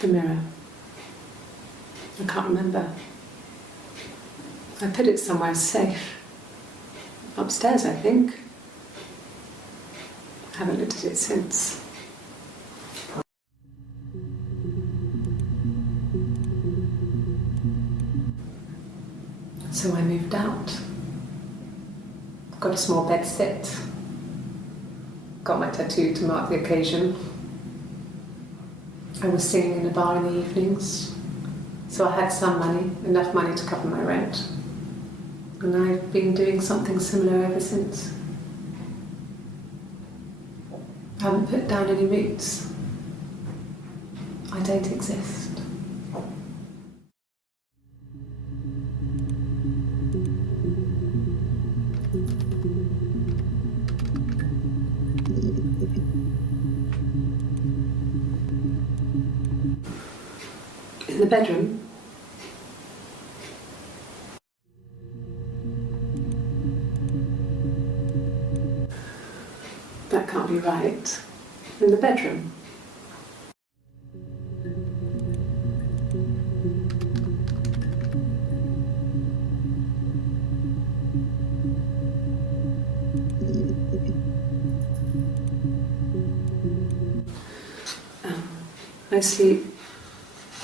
The mirror. I can't remember. I put it somewhere safe. Upstairs, I think. I haven't looked at it since. So I moved out. Got a small bed set. Got my tattoo to mark the occasion. I was singing in a bar in the evenings, so I had some money, enough money to cover my rent. And I've been doing something similar ever since. I haven't put down any roots. I don't exist. In the bedroom, that can't be right. In the bedroom. I sleep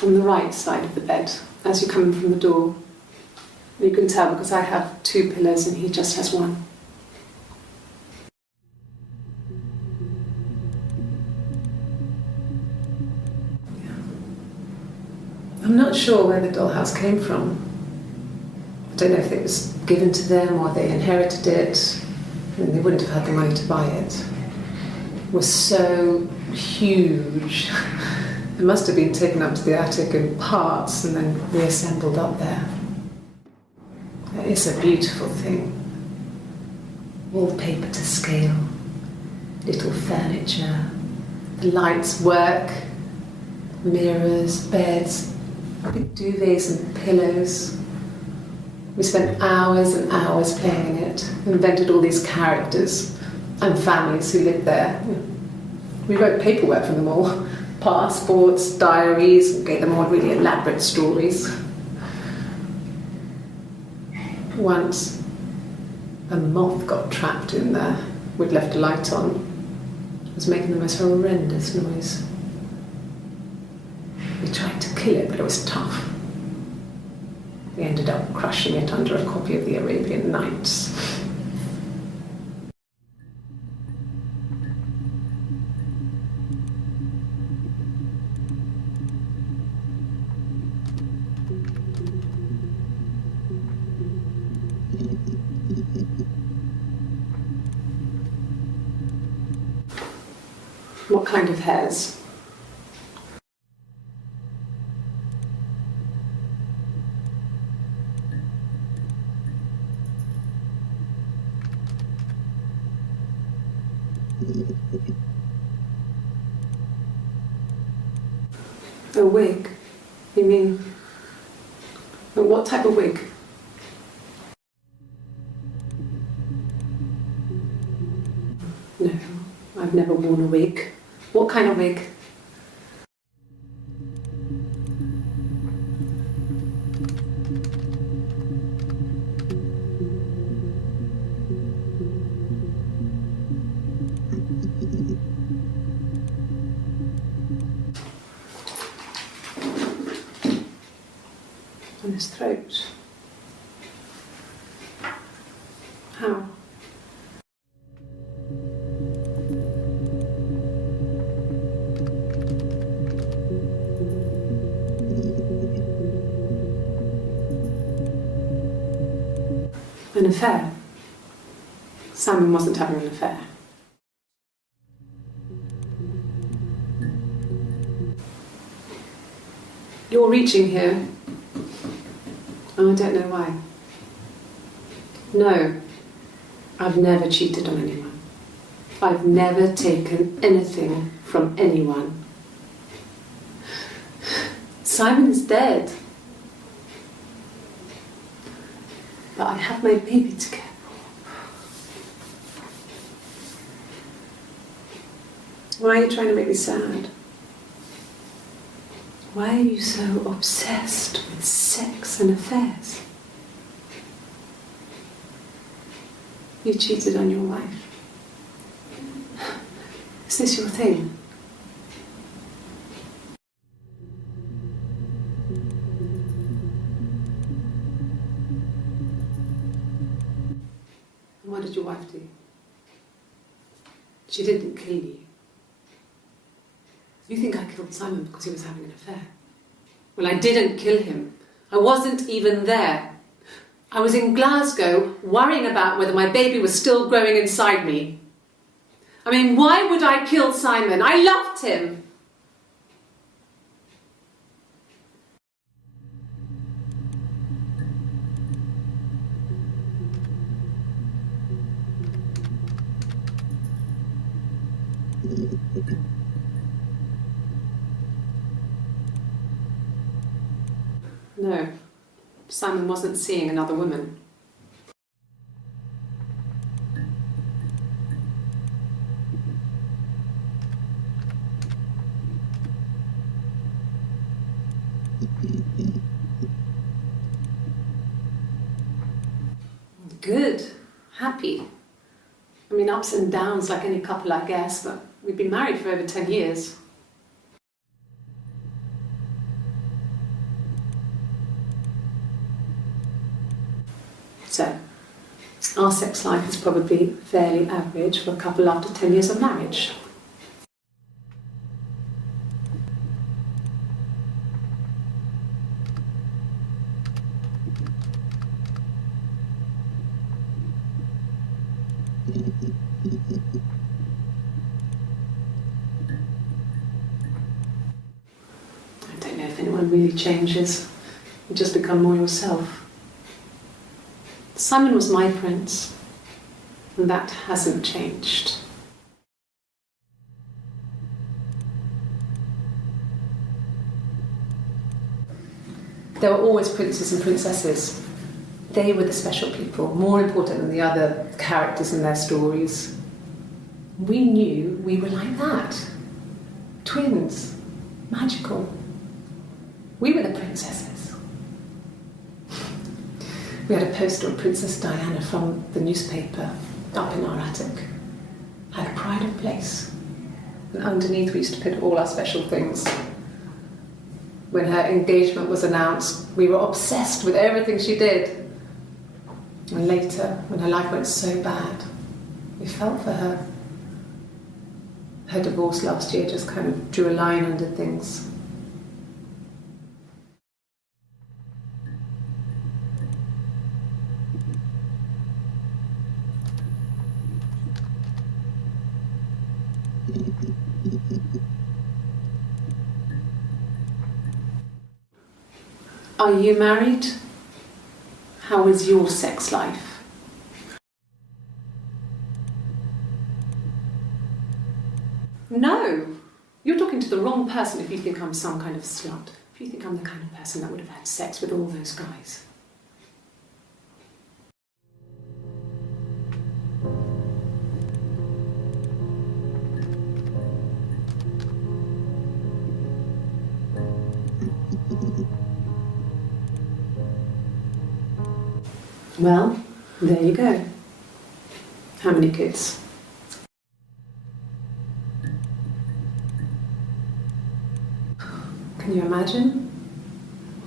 on the right side of the bed as you come in from the door. You can tell because I have two pillows and he just has one. I'm not sure where the dollhouse came from. I don't know if it was given to them or they inherited it. I mean, they wouldn't have had the money to buy it. It was so huge. It must have been taken up to the attic in parts and then reassembled up there. It's a beautiful thing. Wallpaper to scale, little furniture, the lights work, mirrors, beds, big duvets and pillows. We spent hours and hours playing in it, invented all these characters and families who lived there. We wrote paperwork for them all. Passports, diaries, gave them all really elaborate stories. Once, a moth got trapped in there. We'd left a light on. It was making the most horrendous noise. We tried to kill it, but it was tough. We ended up crushing it under a copy of the Arabian Nights. What kind of hairs? A wig? You mean? What type of wig? No, I've never worn a wig. What kind of wig? On his throat. How? An affair? Simon wasn't having an affair. You're reaching here. Oh, I don't know why. No, I've never cheated on anyone. I've never taken anything from anyone. Simon is dead. But I have my baby to care for. Why are you trying to make me sad? Why are you so obsessed with sex and affairs? You cheated on your wife. Is this your thing? And what did your wife do? She didn't kill you. You think I killed Simon because he was having an affair? Well, I didn't kill him. I wasn't even there. I was in Glasgow worrying about whether my baby was still growing inside me. I mean, why would I kill Simon? I loved him. No, Simon wasn't seeing another woman. Good, happy. I mean, ups and downs like any couple, I guess, but we've been married for over 10 years. So, our sex life is probably fairly average for a couple after 10 years of marriage. I don't know if anyone really changes. You just become more yourself. Simon was my prince, and that hasn't changed. There were always princes and princesses. They were the special people, more important than the other characters in their stories. We knew we were like that. Twins. Magical. We were the princesses. We had a poster of Princess Diana from the newspaper up in our attic. Had a pride of place. And underneath we used to put all our special things. When her engagement was announced, we were obsessed with everything she did. And later, when her life went so bad, we felt for her. Her divorce last year just kind of drew a line under things. Are you married? How is your sex life? No! You're talking to the wrong person if you think I'm some kind of slut. If you think I'm the kind of person that would have had sex with all those guys. Well, there you go. How many kids? Can you imagine?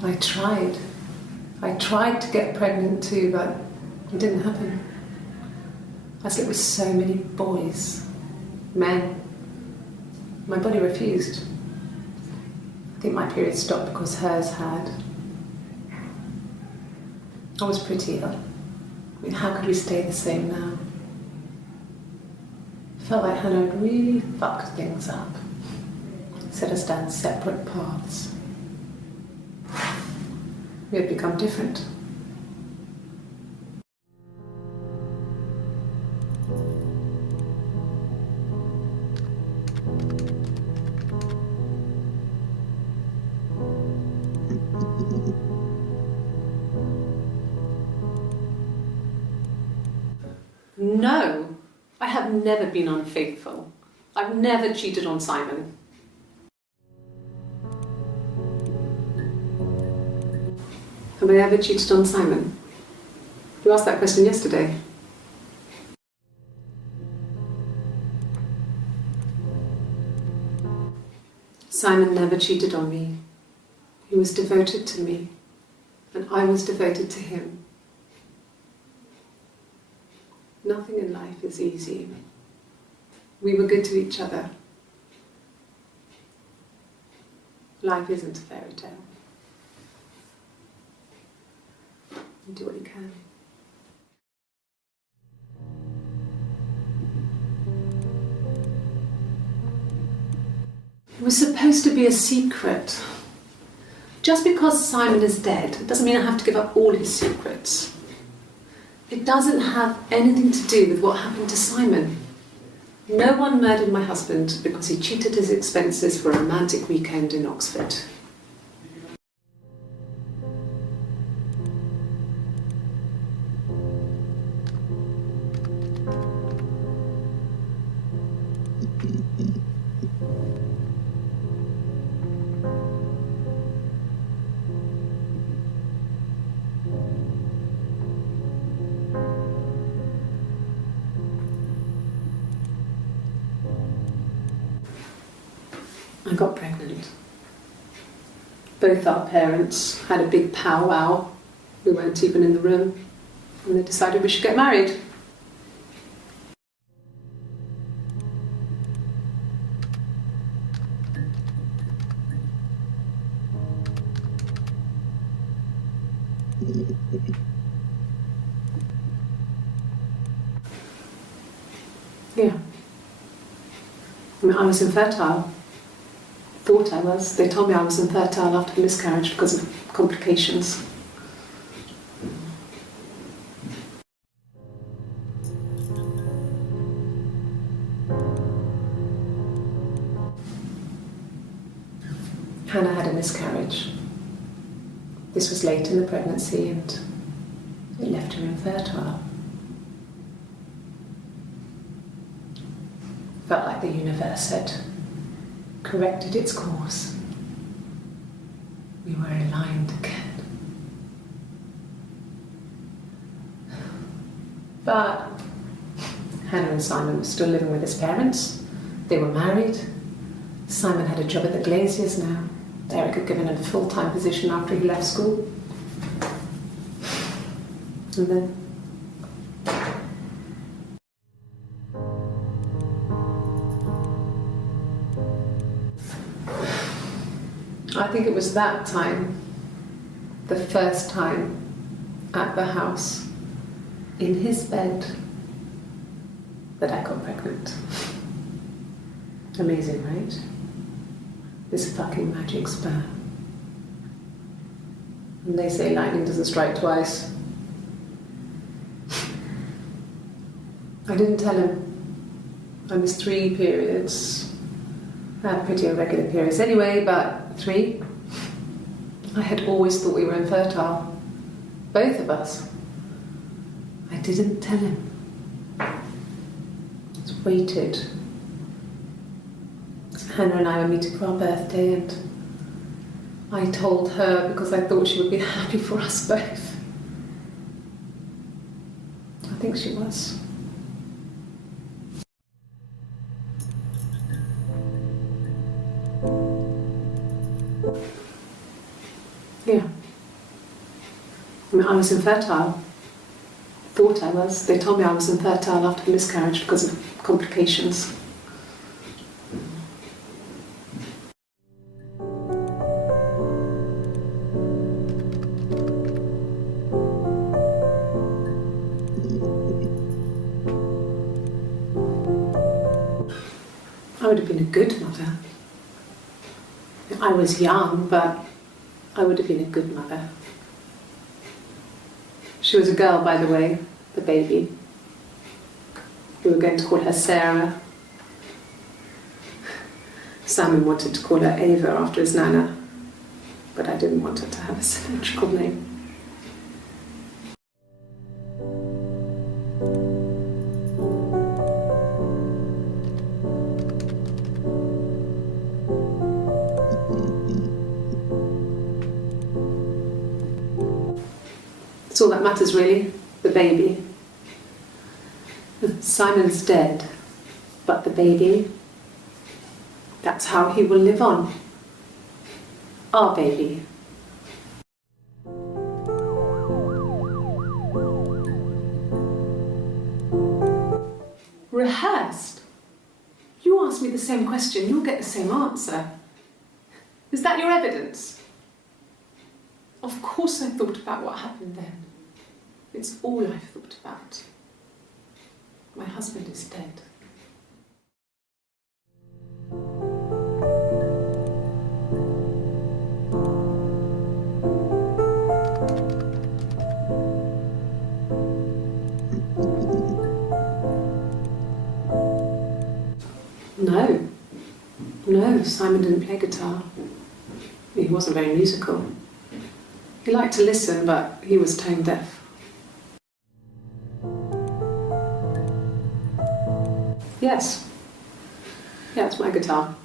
I tried. I tried to get pregnant too, but it didn't happen. I slept with so many boys, men. My body refused. I think my period stopped because hers had. I was pretty ill. I mean, how could we stay the same now? Felt like Hannah had really fucked things up. Set us down separate paths. We had become different. No, I have never been unfaithful. I've never cheated on Simon. Have I ever cheated on Simon? You asked that question yesterday. Simon never cheated on me. He was devoted to me, and I was devoted to him. Nothing in life is easy. We were good to each other. Life isn't a fairy tale. You do what you can. It was supposed to be a secret. Just because Simon is dead doesn't mean I have to give up all his secrets. It doesn't have anything to do with what happened to Simon. No one murdered my husband because he cheated his expenses for a romantic weekend in Oxford. I got pregnant. Both our parents had a big powwow. We weren't even in the room. And they decided we should get married. Yeah. I was infertile. Thought I was. They told me I was infertile after miscarriage because of complications. Hannah had a miscarriage. This was late in the pregnancy and it left her infertile. Felt like the universe had corrected its course. We were aligned again. But Hannah and Simon were still living with his parents. They were married. Simon had a job at the Glaziers now. Eric had given him a full-time position after he left school. And then I think it was that time, the first time at the house, in his bed, that I got pregnant. Amazing, right? This fucking magic sperm. And they say lightning doesn't strike twice. I didn't tell him. I missed 3 periods. I had pretty irregular periods anyway, but 3. I had always thought we were infertile. Both of us. I didn't tell him. Just waited. Hannah and I were meeting for our birthday and I told her because I thought she would be happy for us both. I think she was. Yeah. I was infertile. Thought I was. They told me I was infertile after miscarriage because of complications. I would have been a good mother. I was young, but I would have been a good mother. She was a girl, by the way, the baby. We were going to call her Sarah. Simon wanted to call her Ava after his nana, but I didn't want her to have a symmetrical name. That's all that matters really, the baby. Simon's dead, but the baby, that's how he will live on. Our baby. Rehearsed? You ask me the same question, you'll get the same answer. Is that your evidence? Of course I thought about what happened then. It's all I've thought about. My husband is dead. No, Simon didn't play guitar. He wasn't very musical. He liked to listen, but he was tone deaf. Yes, it's my guitar.